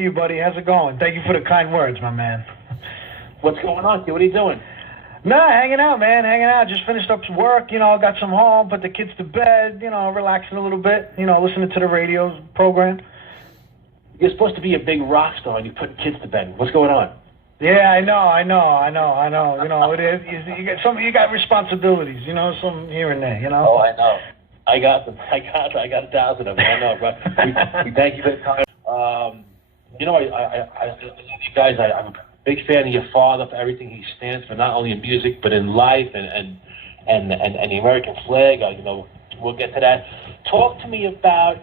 you, buddy? How's it going? Thank you for the kind words, my man. What's going on, kid? What are you doing? Nah, hanging out, man, hanging out. Just finished up work, got some home, put the kids to bed, relaxing a little bit, listening to the radio program. You're supposed to be a big rock star and you're putting kids to bed. What's going on? Yeah, I know. It is. You got responsibilities, some here and there, Oh, I know. I got them. I got 1,000 of them. I know, but we thank you for the time. I you guys, I'm a big fan of your father for everything he stands for, not only in music but in life and the American flag. We'll get to that. Talk to me about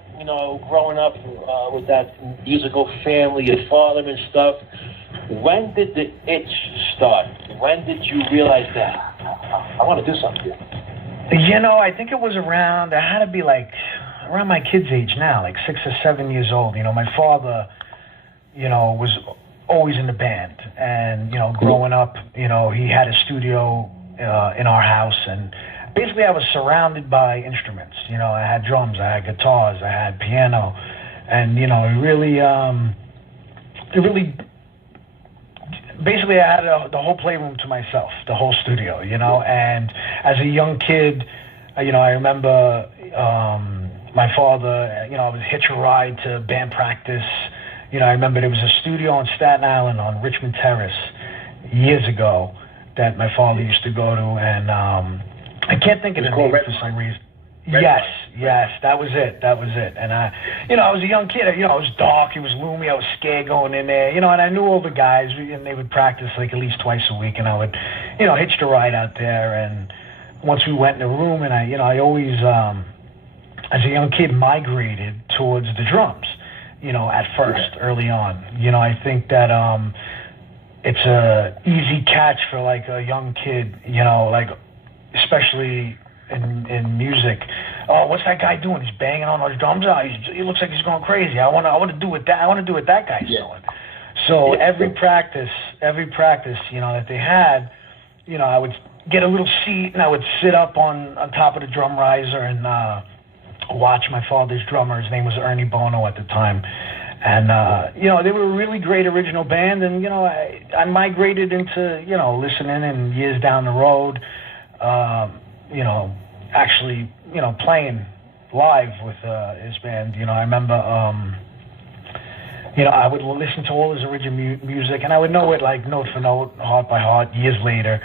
growing up with that musical family, your father and stuff. When did the itch start? When did you realize that I want to do something here? I think it was around, I had to be around my kid's age now, 6 or 7 years old. My father, was always in the band. And, growing up, he had a studio in our house. And basically I was surrounded by instruments. I had drums, I had guitars, I had piano. And, it really, basically I had the whole playroom to myself, the whole studio, and as a young kid, I remember my father, I would hitch a ride to band practice. I remember there was a studio on Staten Island on Richmond Terrace years ago that my father used to go to, and I can't think of the name for some reason. Yes, that was it. And I was a young kid. It was dark, it was gloomy, I was scared going in there, and I knew all the guys, and they would practice at least twice a week, and I would, hitch the ride out there. And once we went in the room, and I always, as a young kid, migrated towards the drums, at first, early on. I think that it's a easy catch for a young kid, especially in music. Oh, what's that guy doing? He's banging on those drums. Oh, he looks like he's going crazy. I want to do what that guy's doing. So every practice, that they had, I would get a little seat and I would sit up on top of the drum riser and watch my father's drummer. His name was Ernie Bono at the time. And, they were a really great original band. And, I migrated into, listening, and years down the road, actually, playing live with his band. I remember, I would listen to all his original music, and I would know it note for note, heart by heart, years later.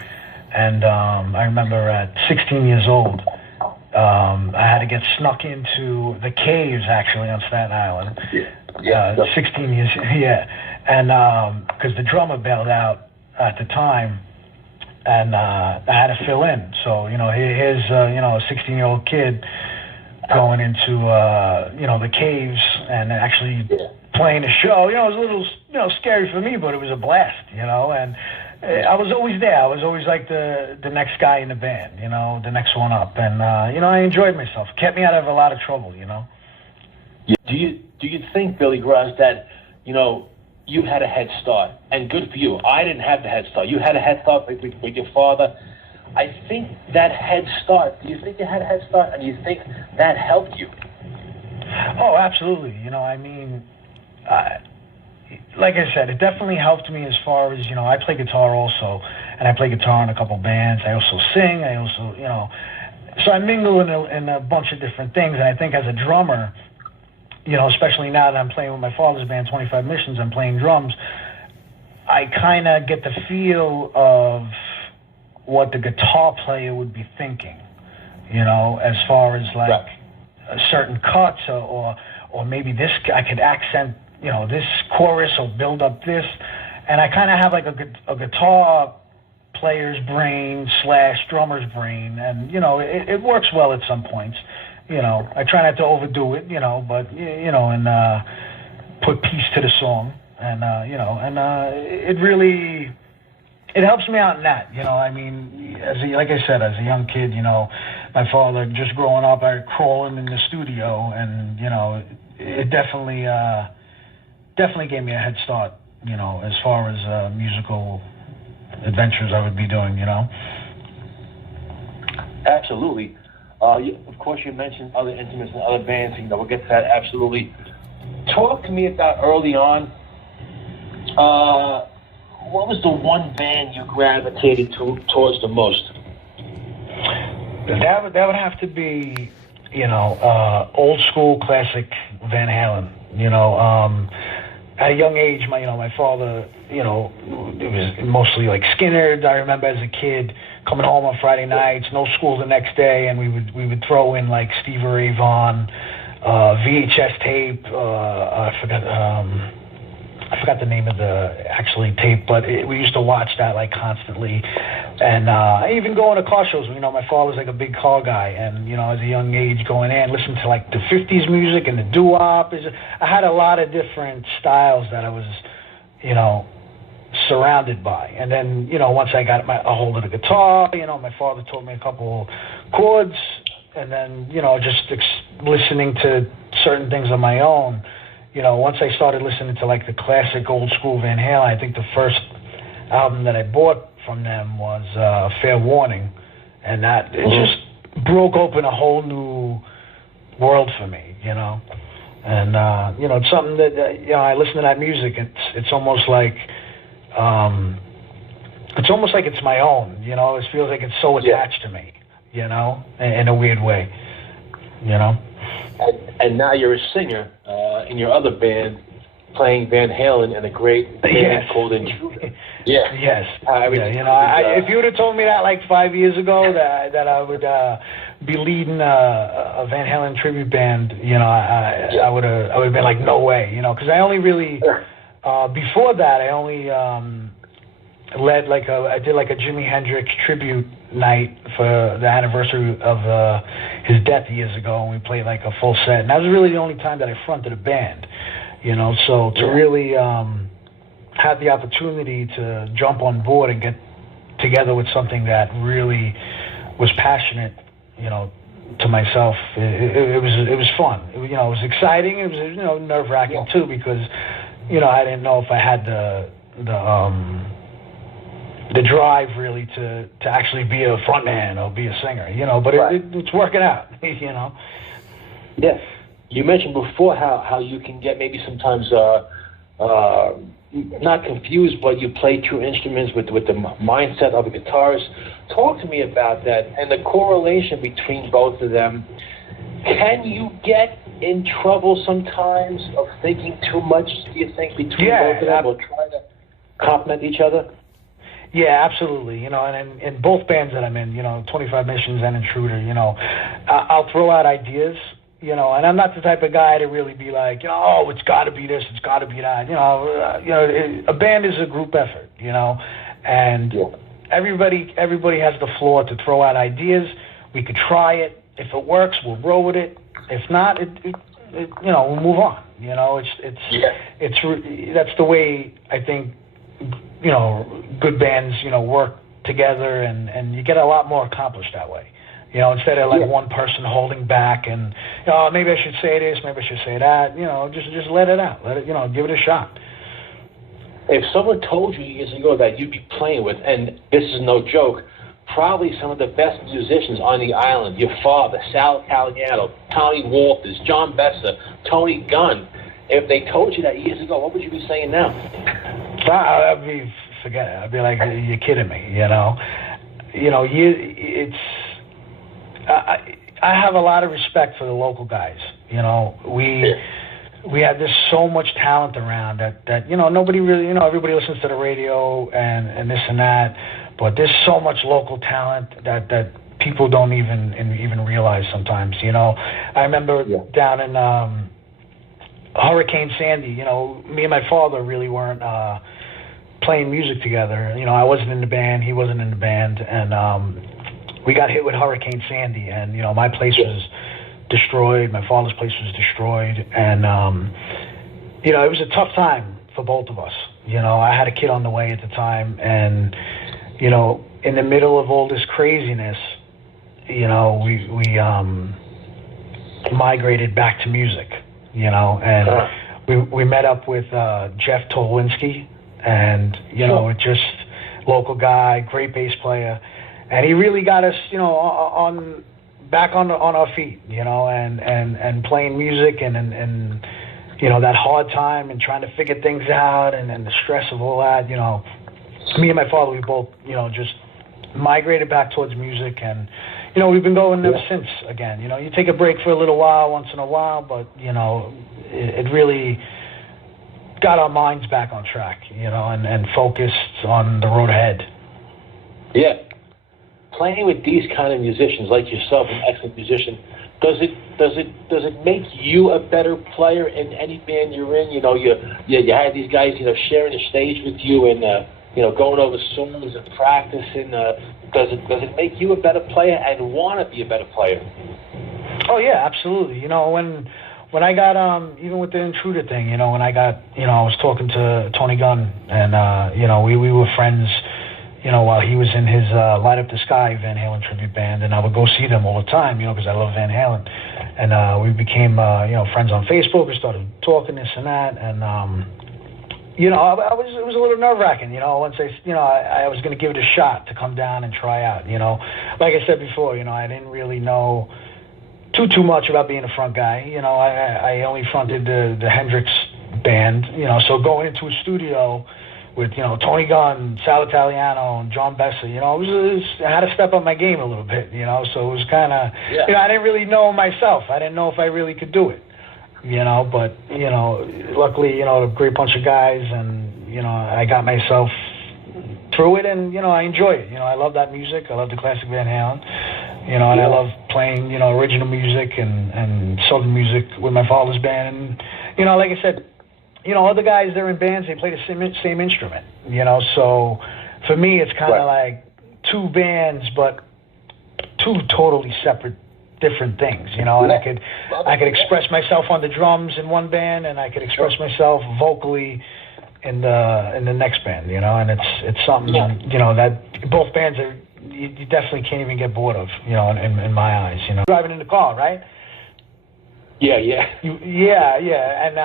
And I remember at 16 years old, I had to get snuck into the caves, actually, on Staten Island. 16 years, and because the drummer bailed out at the time, and I had to fill in. So, here's, a 16-year-old kid going into, the caves and actually playing a show. It was a little, scary for me, but it was a blast, and I was always there. I was always the next guy in the band, the next one up. And, I enjoyed myself. Kept me out of a lot of trouble, Do you think, Billy Graz, that, you had a head start, and good for you. I didn't have the head start. You had a head start with your father. I think that head start, do you think you had a head start, and do you think that helped you? Oh, absolutely. Like I said, it definitely helped me as far as, I play guitar also, and I play guitar in a couple bands. I also sing. I also, so I mingle in a bunch of different things, and I think as a drummer, especially now that I'm playing with my father's band, 25 Missions, I'm playing drums, I kind of get the feel of what the guitar player would be thinking, as far as certain cuts or maybe this, I could accent, this chorus or build up this. And I kind of have a guitar player's brain / drummer's brain. And, it works well at some points. I try not to overdo it, but, and put peace to the song. And, it helps me out in that, like I said, as a young kid, my father, just growing up, I crawl him in the studio, and, it definitely gave me a head start, as far as musical adventures I would be doing, Absolutely. Of course, you mentioned other intimates and other bands. We'll get to that absolutely. Talk to me about early on What was the one band you gravitated towards the most? That would have to be, old school classic Van Halen. At a young age, my father, it was mostly like Skinner. I remember as a kid coming home on Friday nights, no school the next day, and we would throw in like Stevie Ray Vaughan, VHS tape. I forgot the name of the actually tape, but we used to watch that like constantly. And even going to car shows, my father's like a big car guy, and as a young age going in, listening to like the '50s music and the doo-wop. I had a lot of different styles that I was, surrounded by. And then, once I got a hold of the guitar, my father taught me a couple chords, and then, just listening to certain things on my own. Once I started listening to like the classic old school Van Halen, I think the first album that I bought from them was Fair Warning, and that it just broke open a whole new world for me, And it's something that I listen to that music. It's almost like it's my own. It feels like it's so attached to me. In a weird way. And now you're a singer in your other band, playing Van Halen in a great band called Intruder. Yeah. Yes. If you would have told me that like 5 years ago that I would be leading a Van Halen tribute band, I would have been like, no way, because I only really before that I only led I did like a Jimi Hendrix tribute night for the anniversary of his death years ago, and we played like a full set, and that was really the only time that I fronted a band, so to really have the opportunity to jump on board and get together with something that really was passionate, to myself, it was fun. It was exciting. It was nerve-wracking too, because I didn't know if I had the drive really to actually be a frontman or be a singer, but it's working out, Yes. You mentioned before how you can get maybe sometimes not confused, but you play two instruments with the mindset of a guitarist. Talk to me about that and the correlation between both of them. Can you get in trouble sometimes of thinking too much, do you think, between both of them, or trying to complement each other? Yeah, absolutely. And in both bands that I'm in, 25 Missions and Intruder, I'll throw out ideas, and I'm not the type of guy to really be like, oh, it's got to be this, it's got to be that. A band is a group effort, and everybody has the floor to throw out ideas. We could try it. If it works, we'll roll with it. If not, we'll move on. That's the way I think. Good bands, work together, and you get a lot more accomplished that way. Instead of like one person holding back and, maybe I should say this, maybe I should say that. Just let it out. Let it, give it a shot. If someone told you years ago that you'd be playing with, and this is no joke, probably some of the best musicians on the island, your father, Sal Caliano, Tommy Walters, John Besser, Tony Gunn, if they told you that years ago, what would you be saying now? Forget it. I'd be like, you're kidding me, I have a lot of respect for the local guys. We have there's so much talent around that nobody really, everybody listens to the radio and this and that, but there's so much local talent that people don't even realize sometimes. I remember down in Hurricane Sandy, me and my father really weren't playing music together. I wasn't in the band, he wasn't in the band, and we got hit with Hurricane Sandy, and my place was destroyed, my father's place was destroyed, and it was a tough time for both of us. I had a kid on the way at the time, and in the middle of all this craziness, we migrated back to music. And we met up with Jeff Tolinski, and just local guy, great bass player, and he really got us back on our feet, and playing music and that hard time and trying to figure things out and the stress of all that, me and my father, we both, just migrated back towards music, and, we've been going ever since again. You take a break for a little while once in a while, but, it really got our minds back on track, and focused on the road ahead. Yeah. Playing with these kind of musicians like yourself, an excellent musician, does it make you a better player in any band you're in? You had these guys, sharing the stage with you and going over songs and practicing. Does it make you a better player and want to be a better player? Oh yeah, absolutely. When I got even with the Intruder thing, when I got I was talking to Tony Gunn, and we were friends. While he was in his Light Up the Sky Van Halen tribute band, and I would go see them all the time, because I love Van Halen. And we became, friends on Facebook. We started talking this and that, and it was a little nerve-wracking, once I was going to give it a shot to come down and try out, Like I said before, I didn't really know too much about being a front guy. I only fronted the Hendrix band, so going into a studio with, Tony Gunn, Sal Italiano, and John Besser, I had to step up my game a little bit, so it was kind of, I didn't really know myself. I didn't know if I really could do it, but, luckily, a great bunch of guys, and, I got myself through it, and, I enjoy it. I love that music. I love the classic Van Halen, and I love playing, original music and southern music with my father's band, and, like I said, other guys, they're in bands, they play the same instrument, so for me, it's kind of like two bands, but two totally separate, different things, and I could express myself on the drums in one band, and I could express myself vocally in the next band, and it's something, that both bands are, you definitely can't even get bored of, in my eyes, Driving in the car, right? Yeah. And,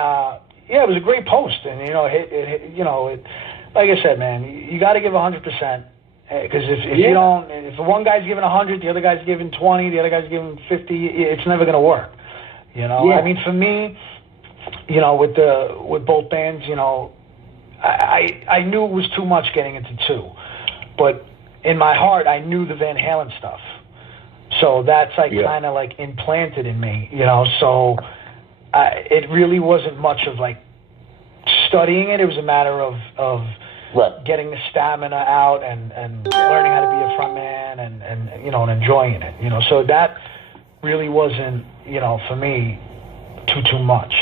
yeah, it was a great post, and like I said, man, you got to give 100%, because if you don't, if one guy's giving 100, the other guy's giving 20, the other guy's giving 50, it's never going to work. I mean, for me, with both bands, I knew it was too much getting into two, but in my heart, I knew the Van Halen stuff, so that's kind of like implanted in me, so. It really wasn't much of like studying it. It was a matter of getting the stamina out and learning how to be a front man and enjoying it. So that really wasn't, for me, too much,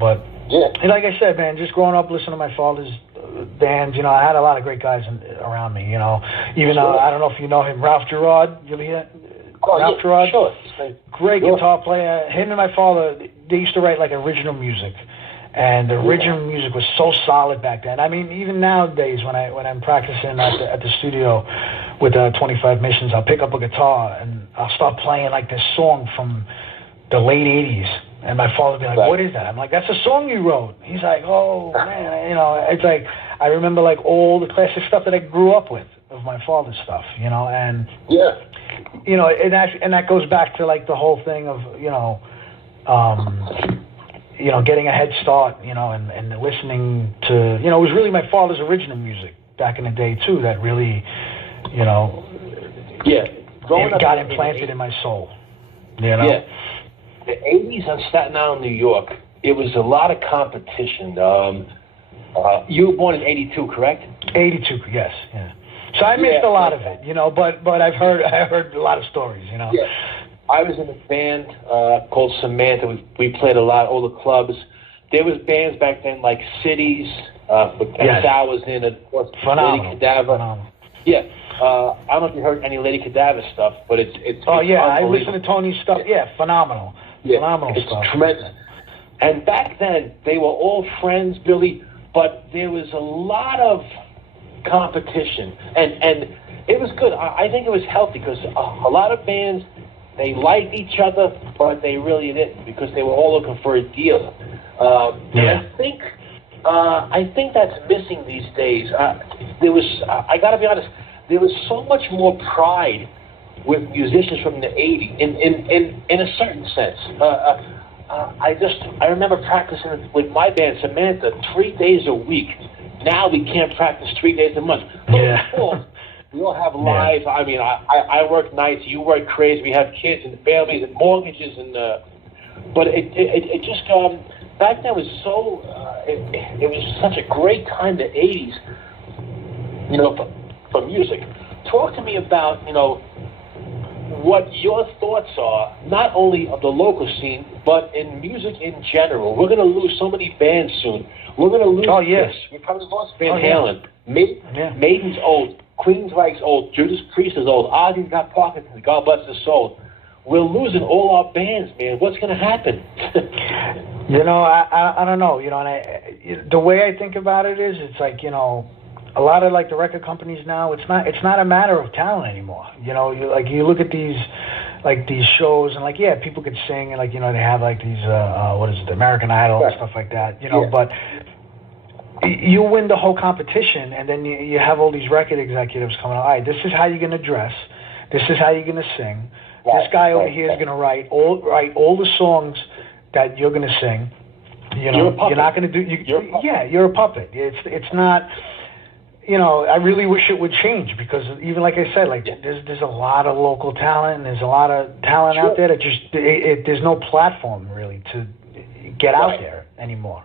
but and like I said, man, just growing up listening to my father's bands, I had a lot of great guys around me, even I don't know if you know him, Ralph Gerard, Ralph Gerard, sure. Great guitar player. Him and my father, they used to write like original music, and the original music was so solid back then. I mean, even nowadays when I'm practicing at the studio with 25 Missions, I'll pick up a guitar and I'll start playing like this song from the late '80s, and my father will be like, "What is that?" I'm like, "That's a song you wrote." He's like, "Oh man," it's like I remember like all the classic stuff that I grew up with of my father's stuff, and and that goes back to like the whole thing of getting a head start, and listening to, it was really my father's original music back in the day too that really, it got implanted in my soul. Yeah, the '80s on Staten Island, New York, it was a lot of competition. You were born in '82, correct? '82, yes, yeah. So I missed a lot of it, but I heard a lot of stories, Yeah. I was in a band called Samantha. We played a lot, all the clubs. There was bands back then like Cities, Sal was in, of course, Lady Cadaver. Phenomenal. Yeah. I don't know if you heard any Lady Cadaver stuff, but it's Oh, yeah, I listened to Tony's stuff. Yeah, phenomenal. Yeah, phenomenal it's stuff. Tremendous. And back then, they were all friends, Billy, but there was a lot of competition. And it was good. I think it was healthy because a lot of bands, they liked each other, but they really didn't because they were all looking for a deal. And I think that's missing these days. I got to be honest, there was so much more pride with musicians from the '80s in a certain sense. I remember practicing with my band, Samantha, 3 days a week. Now we can't practice 3 days a month. Yeah. We all have lives. Yeah. I mean, I work nights. You work crazy. We have kids and families and mortgages and. But it just back then was so. It was such a great time, the '80s. You know, for music. Talk to me about what your thoughts are, not only of the local scene, but in music in general. We're going to lose so many bands soon. We're going to lose. Oh yes. This. We're probably lost Van Halen. Maiden's old. Queensryche's old. Judas Priest is old. Ozzy's got Parkinson's. God bless his soul. We're losing all our bands, man. What's going to happen? I don't know. And the way I think about it is, it's like, a lot of like the record companies now, it's not a matter of talent anymore. You look at these shows and like, yeah, people could sing and like, they have like these American Idol and stuff like that, but you win the whole competition and then you have all these record executives coming, all right, this is how you're going to dress. This is how you're going to sing. This guy over here is going to write all the songs that you're going to sing. You're not going to do. You're a puppet. It's not. I really wish it would change because even like I said, like there's a lot of local talent and there's a lot of talent out there that just there's no platform really to get out there anymore.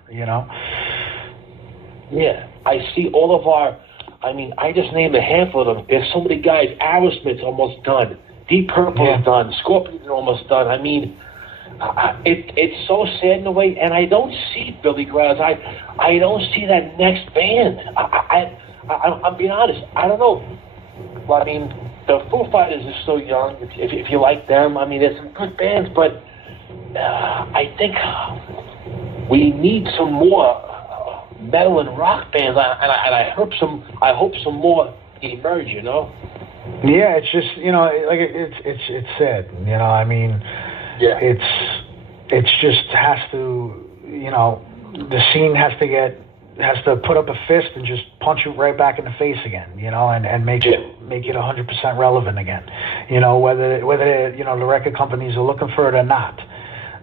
Yeah, I see all of our. I mean, I just named a handful of them. There's so many guys. Aerosmith's almost done. Deep Purple's done. Scorpions are almost done. I mean, it's so sad in a way, and I don't see Billy Graz. I don't see that next band. I'm being honest. I don't know. Well, I mean, the Foo Fighters are so young. If you like them, I mean, there's some good bands, but I think we need some more metal and rock bands, and I hope some more emerge. Yeah, it's just like it's sad. I mean, it's just has to the scene has to put up a fist and just punch it right back in the face again, and make it 100% relevant again, whether the record companies are looking for it or not,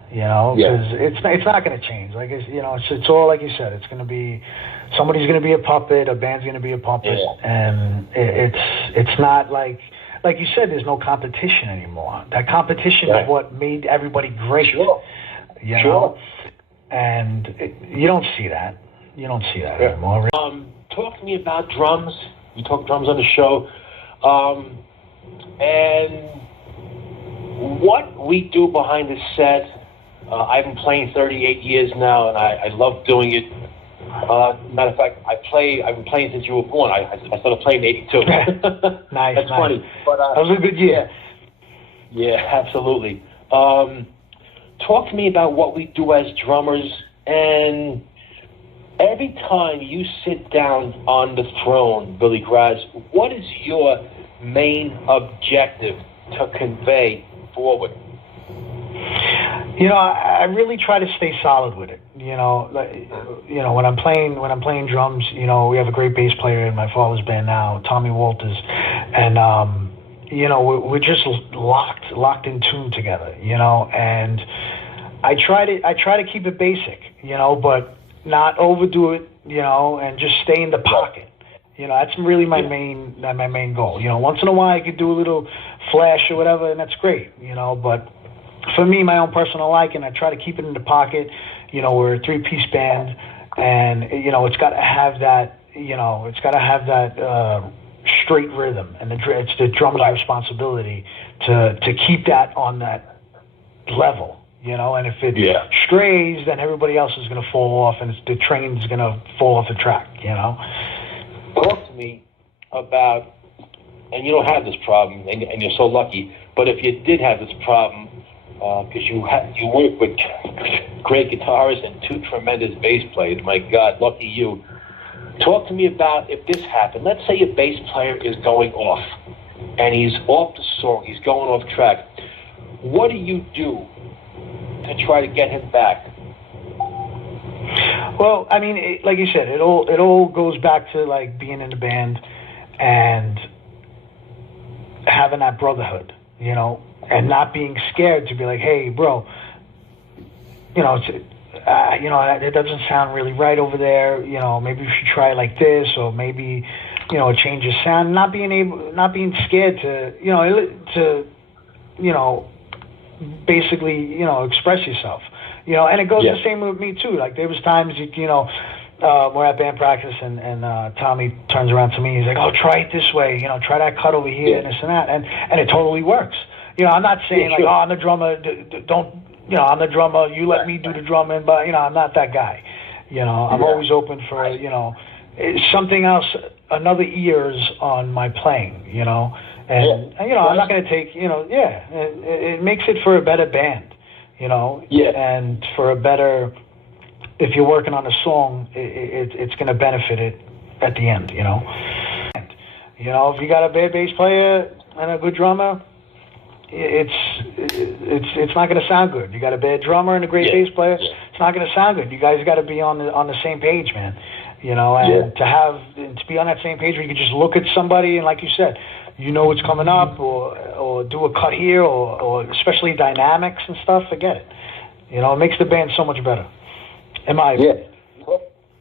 because it's not going to change. Like it's all like you said. It's going to be somebody's going to be a puppet, a band's going to be a puppet, and it's not like you said. There's no competition anymore. That competition is what made everybody great. You know, and you don't see that. You don't see that anymore. Talk to me about drums. You talk drums on the show, and what we do behind the set. I've been playing 38 years now, and I love doing it. Matter of fact, I've been playing since you were born. I started playing in '82. Nice. That's funny. But, that was a good year. Yeah, absolutely. Talk to me about what we do as drummers, and every time you sit down on the throne, Billy Graz, what is your main objective to convey forward? I really try to stay solid with it. When I'm playing drums, we have a great bass player in my father's band now, Tommy Walters, and we're just locked in tune together. And I try to keep it basic, but not overdo it, and just stay in the pocket. That's really my main goal. Once in a while I could do a little flash or whatever, and that's great. But for me, my own personal liking, I try to keep it in the pocket. We're a 3-piece band, and it's got to have that. It's got to have that straight rhythm, and it's the drummer's responsibility to keep that on that level. And if it strays, then everybody else is going to fall off, and the train's going to fall off the track. Talk to me about, and you don't have this problem, and you're so lucky. But if you did have this problem, because you work with great guitarists and 2 tremendous bass players. My God, lucky you. Talk to me about if this happened. Let's say a bass player is going off, and he's off the song. He's going off track. What do you do to try to get him back? Well, I mean, like you said, it all goes back to like being in the band and having that brotherhood, and not being scared to be like, hey, bro, it doesn't sound really right over there. Maybe we should try like this, or maybe, a change of sound. Not being scared to basically, express yourself. And it goes the same with me too. Like there was times, we're at band practice and Tommy turns around to me. He's like, "Oh, try it this way. Try that cut over here and this and that," and it totally works. I'm not saying like, "Oh, I'm the drummer. Don't." I'm the drummer. You let me do the drumming, but I'm not that guy. I'm always open for something else, another ears on my playing. And I'm not going to take. It makes it for a better band. And for a better. If you're working on a song, it's going to benefit it at the end. And, if you got a bad bass player and a good drummer. It's not going to sound good. You got a bad drummer and a great bass player. It's not going to sound good. You guys got to be on the same page, man. And to be on that same page where you can just look at somebody and, like you said, what's coming up, or do a cut here, or especially dynamics and stuff. Forget it. It makes the band so much better. In my opinion.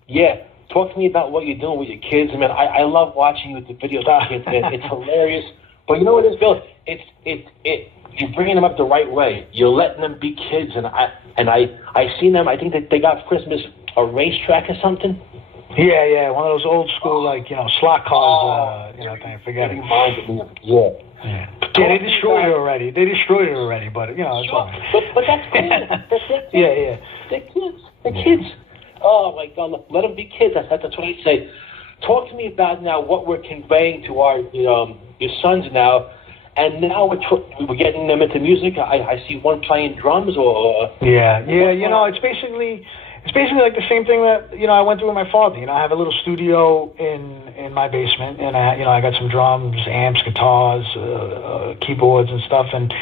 Yeah. Talk to me about what you're doing with your kids. I mean, I love watching you with the videos of kids. It's hilarious. But you know what it is, Bill? You're bringing them up the right way. You're letting them be kids, and I seen them. I think that they got for Christmas a racetrack or something. Yeah, one of those old school slot cars. Thing. Forget it. Yeah, they destroyed it already. But it's all right. But that's cool. That's it. Yeah. They're kids. Oh my God! Let them be kids. That's what I say. Talk to me about now what we're conveying to our your sons now, and now we're getting them into music. I see one playing drums or it's basically like the same thing that I went through with my father. I have a little studio in my basement, and I got some drums, amps, guitars, keyboards and stuff, and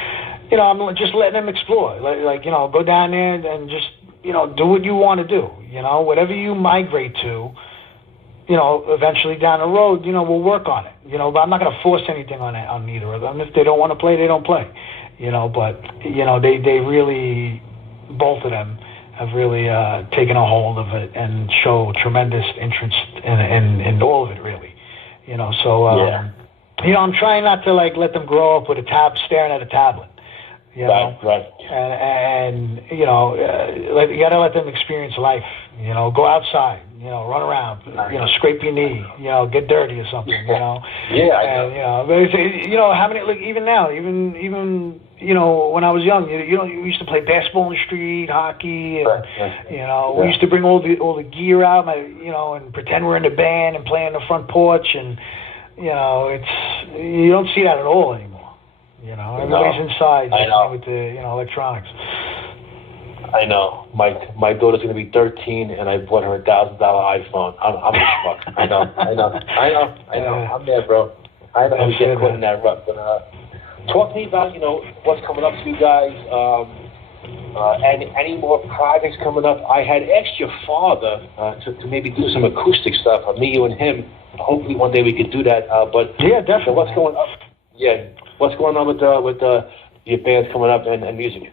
I'm just letting them explore. Like go down there and just do what you want to do. Whatever you migrate to. Eventually down the road, we'll work on it. But I'm not going to force anything on either of them. If they don't want to play, they don't play. But they really, both of them, have really taken a hold of it and show tremendous interest in all of it, really. I'm trying not to let them grow up with staring at a tablet. Right. And you got to let them experience life. Go outside. Run around. Scrape your knee. Get dirty or something. Yeah. And how many? Even now, even when I was young, we used to play basketball in the street, hockey, and we used to bring all the gear out, and pretend we're in the band and play on the front porch, and you don't see that at all anymore. Everybody's inside with the electronics. I know. My daughter's going to be 13, and I bought her a $1,000 iPhone. I'm a schmuck. I know. I'm there, bro. I know we get caught in that rut. But talk to me about what's coming up for you guys. And any more projects coming up. I had asked your father to maybe do some acoustic stuff. Me, you, and him. Hopefully one day we could do that. But yeah, definitely. So what's going on? Yeah. What's going on with your bands coming up and music?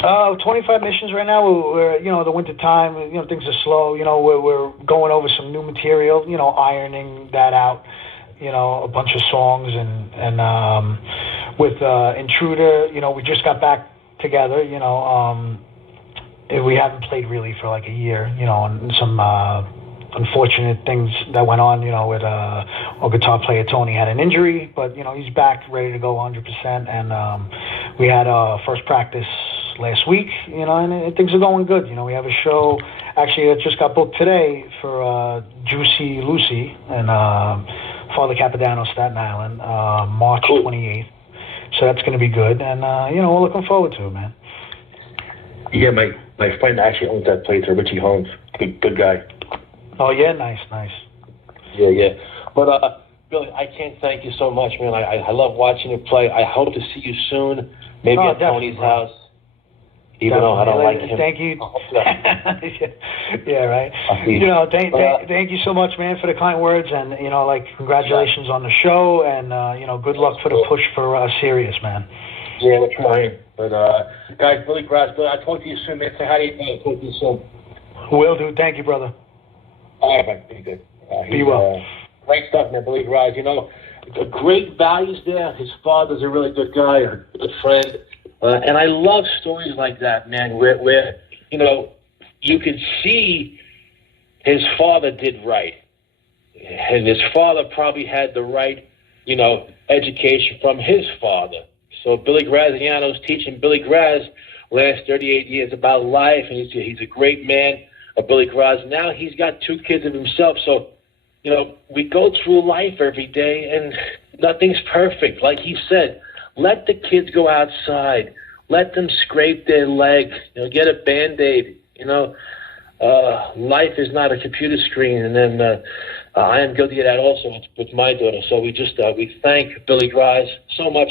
25 missions right now. We're the winter time. Things are slow. We're going over some new material. Ironing that out. A bunch of songs and with Intruder. We just got back together. We haven't played really for like a year. And some unfortunate things that went on. With our guitar player Tony had an injury, but he's back, ready to go 100%. And we had our first practice last week, and things are going good. We have a show actually that just got booked today for Juicy Lucy and Father Capodanno, Staten Island, March 28th. So that's going to be good, and we're looking forward to it, man. Yeah, my friend actually owns that place, Richie Holmes. Good guy. Oh yeah, nice. Yeah. But Billy, I can't thank you so much, man. I love watching you play. I hope to see you soon, maybe at Tony's house. Even though I don't like him. Thank you. Yeah, right. Thank you so much, man, for the kind words, and congratulations on the show, and good luck for the push for Sirius, man. Yeah, we're trying. But, guys, Billy Graz, I'll talk to you soon, man. Say hi to you. I'll talk to you soon. Will do. Thank you, brother. All right, man. Be good. Be well. Great stuff, man. Billy Graz. You know, great values there. His father's a really good guy, a good friend. And I love stories like that, man, where you know, you can see his father did right. And his father probably had the right, you know, education from his father. So Billy Graziano's teaching Billy Graz last 38 years about life, and he's a great man, Billy Graz. Now he's got 2 kids of himself. So, you know, we go through life every day, and nothing's perfect. Like he said, let the kids go outside. Let them scrape their leg. You know, get a Band-Aid. You know, life is not a computer screen. And then I am guilty of that also with my daughter. So we thank Billy Graz so much.